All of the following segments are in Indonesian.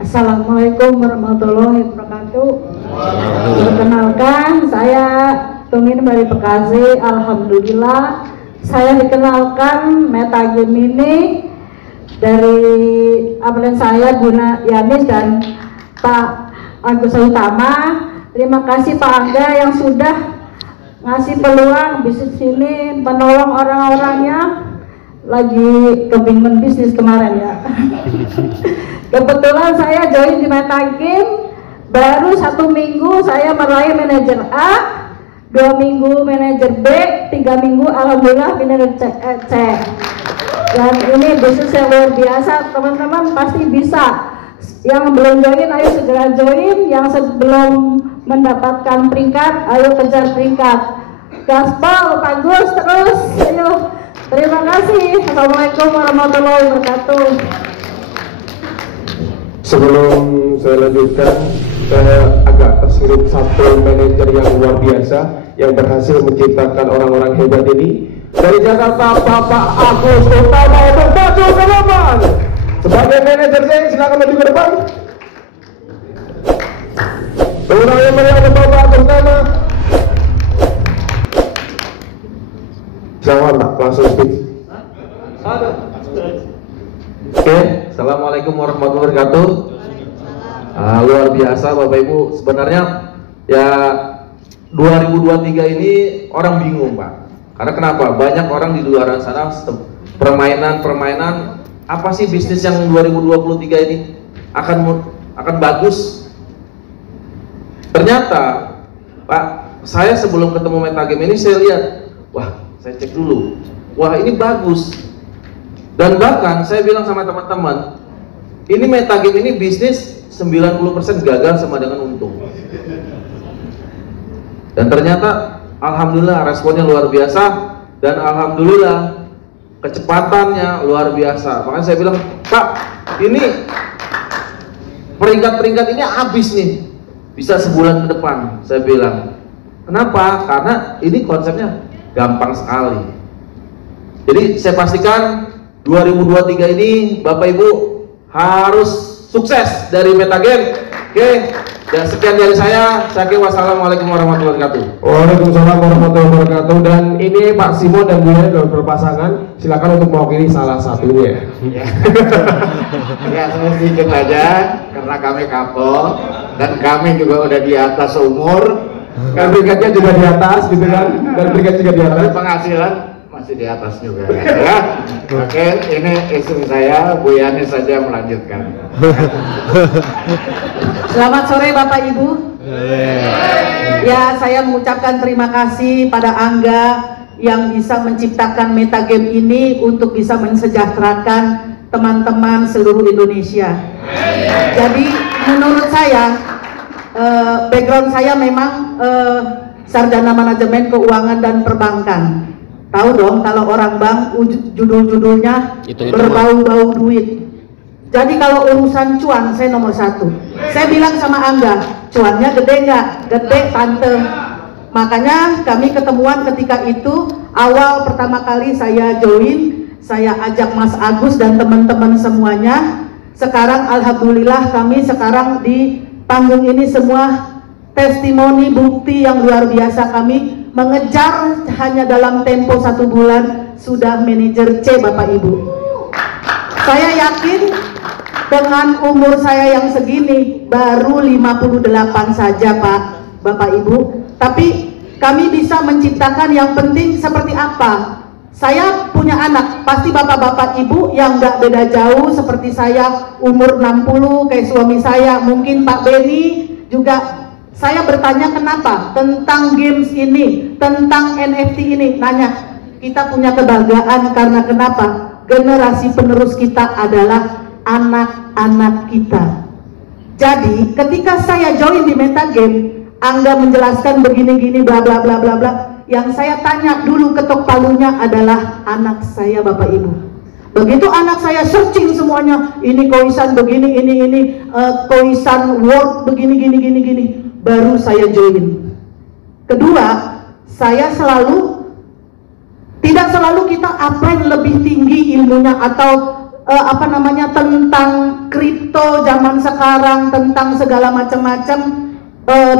Assalamualaikum warahmatullahi wabarakatuh. Perkenalkan, saya Tumin dari Bekasi. Alhamdulillah, saya dikenalkan metagame ini dari abang saya Buna Yanis dan Pak Agus Utama. Terima kasih Pak Angga yang sudah ngasih peluang bisnis ini, menolong orang-orangnya lagi kebingungan bisnis kemarin ya. Kebetulan saya join di metagame baru 1 minggu saya meraih manajer A, 2 minggu manajer B, 3 minggu alhamdulillah manajer C. Dan ini bisnis yang luar biasa, teman-teman pasti bisa. Yang belum join ayo segera join, yang sebelum mendapatkan peringkat ayo kejar peringkat. Gaspol, bagus terus, ayo. Terima kasih. Assalamualaikum warahmatullahi wabarakatuh. Sebelum saya lanjutkan, saya agak tersirat satu manajer yang luar biasa yang berhasil menciptakan orang-orang hebat ini. Dari Jakarta, Bapak Agus Utama untuk maju ke depan. Sebagai manajer saya, silakan maju ke depan. Tepuk meriah untuk Bapak Agus Utama. Selamat Pak, langsung speak. Oke, assalamualaikum warahmatullahi wabarakatuh. Luar biasa Bapak Ibu, sebenarnya ya 2023 ini orang bingung Pak. Karena kenapa? Banyak orang di luar sana permainan apa sih bisnis yang 2023 ini akan bagus. Ternyata Pak, saya sebelum ketemu metagame ini saya lihat, wah saya cek dulu, wah ini bagus. Dan bahkan saya bilang sama teman-teman, ini metagame ini bisnis 90% gagal sama dengan untung. Dan ternyata alhamdulillah responnya luar biasa dan alhamdulillah kecepatannya luar biasa. Makanya saya bilang, Pak, ini peringkat-peringkat ini habis nih, bisa sebulan ke depan. Saya bilang, kenapa? Karena ini konsepnya gampang sekali. Jadi saya pastikan 2023 ini Bapak Ibu harus sukses dari metagame. Oke, dan sekian dari saya. Wassalamualaikum warahmatullahi wabarakatuh. Waalaikumsalam warahmatullahi wabarakatuh. Dan ini Pak Simon dan Bu Yani sudah berpasangan. Silakan untuk mewakili salah satunya. Ya, saya sedikit aja karena kami couple dan kami juga udah di atas umur. Dan peringkatnya juga di atas, gitu kan? Dan peringkat juga di atas. Penghasilan masih di atas juga ya. Oke, ini istri saya Bu Yani saja melanjutkan. Selamat sore Bapak Ibu. Ya, saya mengucapkan terima kasih pada Angga yang bisa menciptakan metagame ini untuk bisa mensejahterakan teman-teman seluruh Indonesia. Jadi menurut saya background saya memang sarjana manajemen keuangan dan perbankan. Tahu dong kalau orang bank judul-judulnya berbau-bau duit. Jadi kalau urusan cuan saya nomor 1. Saya bilang sama Angga, cuannya gede nggak? Gede tante. Makanya kami ketemuan ketika itu awal pertama kali saya join, saya ajak Mas Agus dan teman-teman semuanya. Sekarang alhamdulillah kami sekarang di panggung ini semua testimoni bukti yang luar biasa. Kami mengejar hanya dalam tempo 1 bulan sudah manajer C Bapak Ibu. Saya yakin dengan umur saya yang segini baru 58 saja Pak Bapak Ibu, tapi kami bisa menciptakan yang penting seperti apa. Saya punya anak, pasti bapak-bapak ibu yang nggak beda jauh seperti saya umur 60 kayak suami saya, mungkin Pak Beni juga. Saya bertanya kenapa tentang games ini, tentang NFT ini, nanya kita punya kebanggaan karena kenapa? Generasi penerus kita adalah anak-anak kita. Jadi ketika saya join di metagame, Angga menjelaskan begini-gini bla bla bla bla bla. Yang saya tanya dulu ketok palunya adalah anak saya Bapak Ibu. Begitu anak saya searching semuanya, ini koisan begini, ini koisan word begini gini, baru saya join. Kedua, saya tidak selalu kita apply lebih tinggi ilmunya atau tentang kripto kripto zaman sekarang, tentang segala macam-macam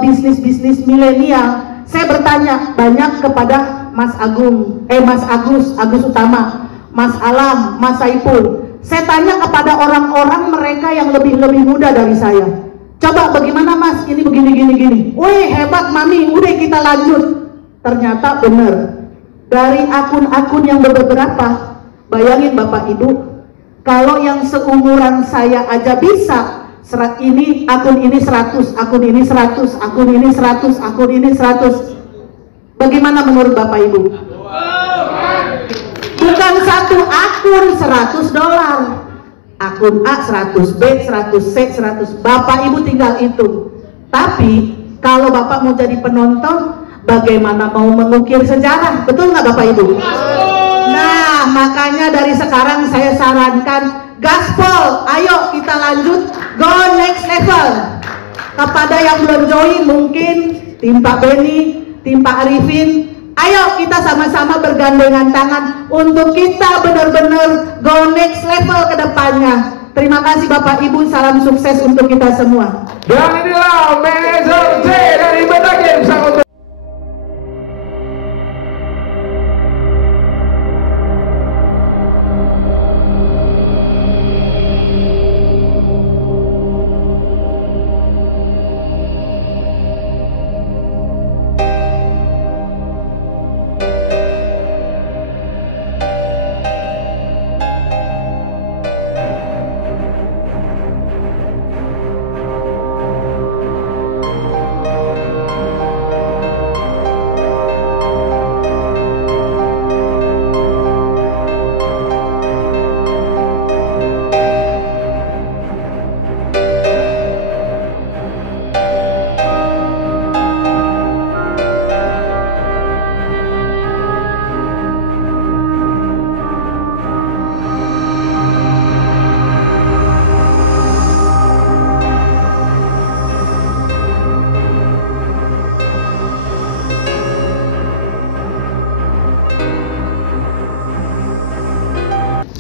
bisnis-bisnis milenial, saya bertanya banyak kepada Mas Agus Utama, Mas Alam, Mas Saiful. Saya tanya kepada orang-orang mereka yang lebih muda dari saya. Coba bagaimana Mas, ini begini. Wih hebat Mami, udah kita lanjut. Ternyata benar. Dari akun-akun yang beberapa, bayangin Bapak Ibu, kalau yang seumuran saya aja bisa, ini akun ini 100, akun ini 100, akun ini 100, akun ini 100. Bagaimana menurut Bapak Ibu? Bukan satu akun $100. Akun A 100, B 100, C 100. Bapak Ibu tinggal hitung. Tapi kalau Bapak mau jadi penonton, bagaimana mau mengukir sejarah? Betul nggak Bapak Ibu? Nah, makanya dari sekarang saya sarankan gaspol, ayo kita lanjut, go next level. Kepada yang belum join, mungkin tim Pak Beni, tim Pak Arifin, ayo kita sama-sama bergandengan tangan untuk kita benar-benar go next level ke depannya. Terima kasih Bapak Ibu, salam sukses untuk kita semua. Dan inilah manajer C dari Metagame sangat.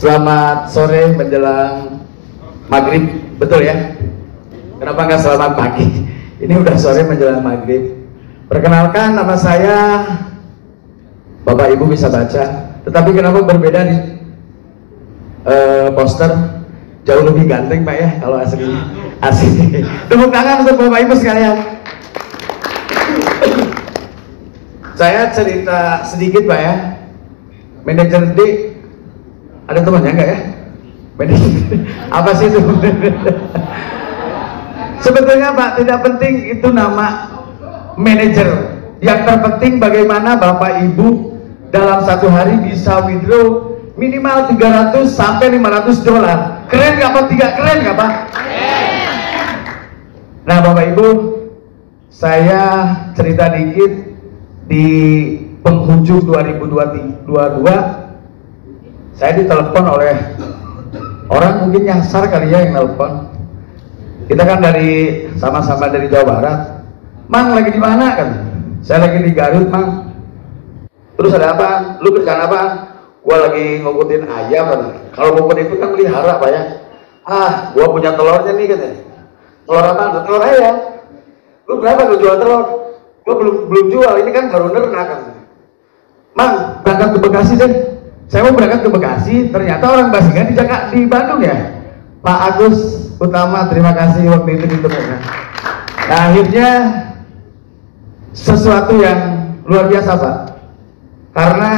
Selamat sore menjelang maghrib, betul ya? Kenapa nggak selamat pagi? Ini udah sore menjelang maghrib. Perkenalkan, nama saya, Bapak Ibu bisa baca. Tetapi kenapa berbeda di poster? Jauh lebih ganteng Pak ya, kalau aslinya. Asli. Tepuk tangan untuk Bapak Ibu sekalian. Saya cerita sedikit Pak ya. Manajer D, ada temannya enggak ya? Apa sih itu? Sebetulnya Pak, tidak penting itu nama manajer. Yang terpenting bagaimana Bapak Ibu dalam satu hari bisa withdraw minimal 300 sampai $500. Keren nggak Pak? Keren nggak Pak? Nah Bapak Ibu, saya cerita dikit di penghujung 2022. Saya ditelepon oleh orang, mungkin nyasar kali ya yang telepon. Kita kan sama-sama dari Jawa Barat. Mang lagi di mana kan? Saya lagi di Garut Mang. Terus ada apa? Lu kerjaan apa? Gua lagi ngikutin ayam kan. Kalau ngukut itu kan melihara Pak ya. Gua punya telurnya nih katanya. Telur apa? Telur ayam. Lu berapa lu jual telur? Gua belum jual, ini kan baru nernak kan. Mang, berangkat ke Bekasi deh. Saya mau berangkat ke Bekasi, ternyata orang Basikan di Bandung ya. Pak Agus Utama, terima kasih waktu itu ditemukan. Nah akhirnya sesuatu yang luar biasa Pak. Karena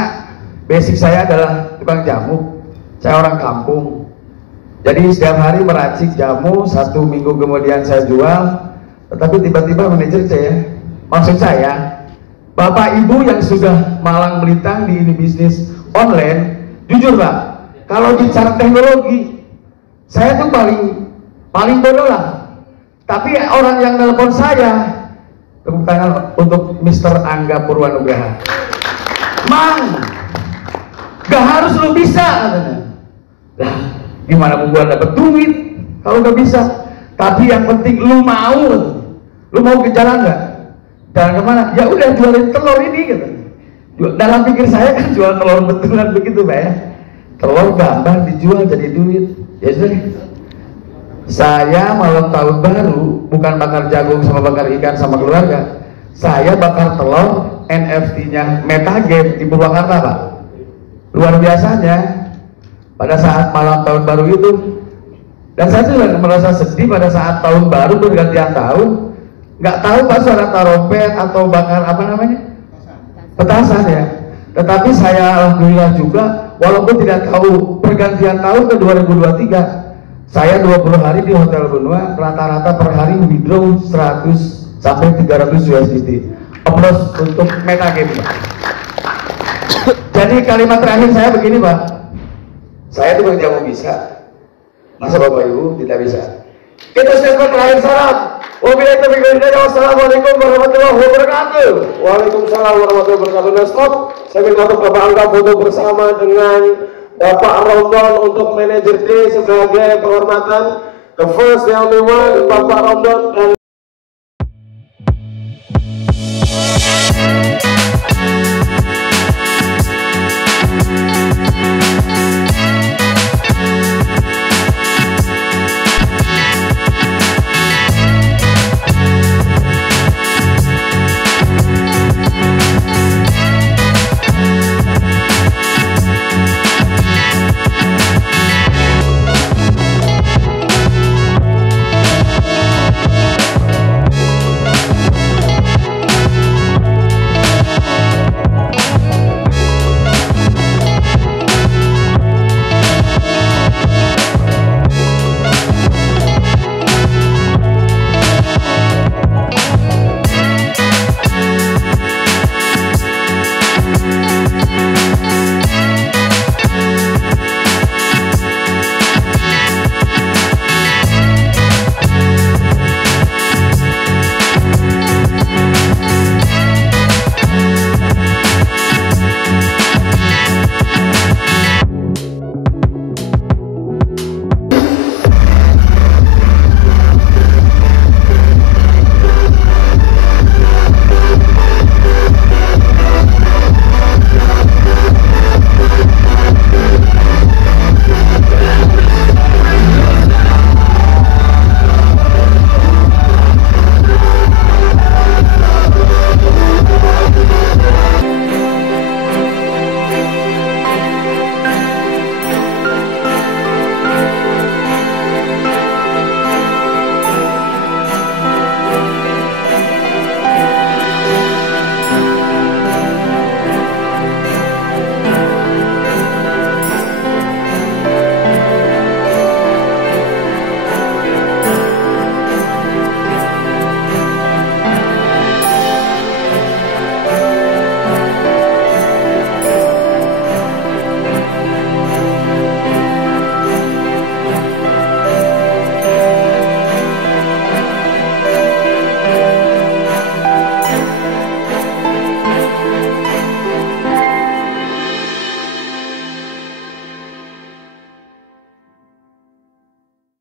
basic saya adalah tukang jamu. Saya orang kampung. Jadi setiap hari meracik jamu, 1 minggu kemudian saya jual. Tetapi tiba-tiba manajer saya, maksud saya, Bapak Ibu yang sudah malang melintang di ini bisnis online, jujur Pak, kalau bicara teknologi, saya tuh paling bodoh lah. Tapi orang yang nelpon saya, tepuk tangan untuk Mr. Angga Purwanugraha. Mang, gak harus lu bisa katanya. Lah, gimana gua dapet duit kalau gak bisa? Tapi yang penting lu mau ke jalan nggak? Jalan kemana? Ya udah jualin telur ini gitu. Dalam pikir saya kan jual telur betulan begitu Pak ya. Telur gampang dijual jadi duit. Ya sudah. Saya malam tahun baru bukan bakar jagung sama bakar ikan sama keluarga, saya bakar telur NFT-nya Metagame di Purwakarta, Pak. Luar biasanya pada saat malam tahun baru itu. Dan saya juga merasa sedih pada saat tahun baru pergantian tahun, nggak tahu Pak suara tarompet atau bakar apa namanya petasan ya. Tetapi saya alhamdulillah juga, walaupun tidak tahu pergantian tahun ke 2023, saya 20 hari di Hotel Benua, rata-rata per hari withdraw 100 sampai 300 USDT. Aplaus untuk Metagame, Pak. Jadi kalimat terakhir saya begini, Pak. Saya itu jamu bisa, masa Bapak Ibu tidak bisa? Kita statement terakhir salam. Wassalamualaikum warahmatullahi wabarakatuh. Waalaikumsalam warahmatullahi wabarakatuh. Nah, stop. Saya minta untuk Bapak Angga foto bersama dengan Bapak Rondon untuk manajer D sebagai penghormatan. The first, the only one, Bapak Rondon dan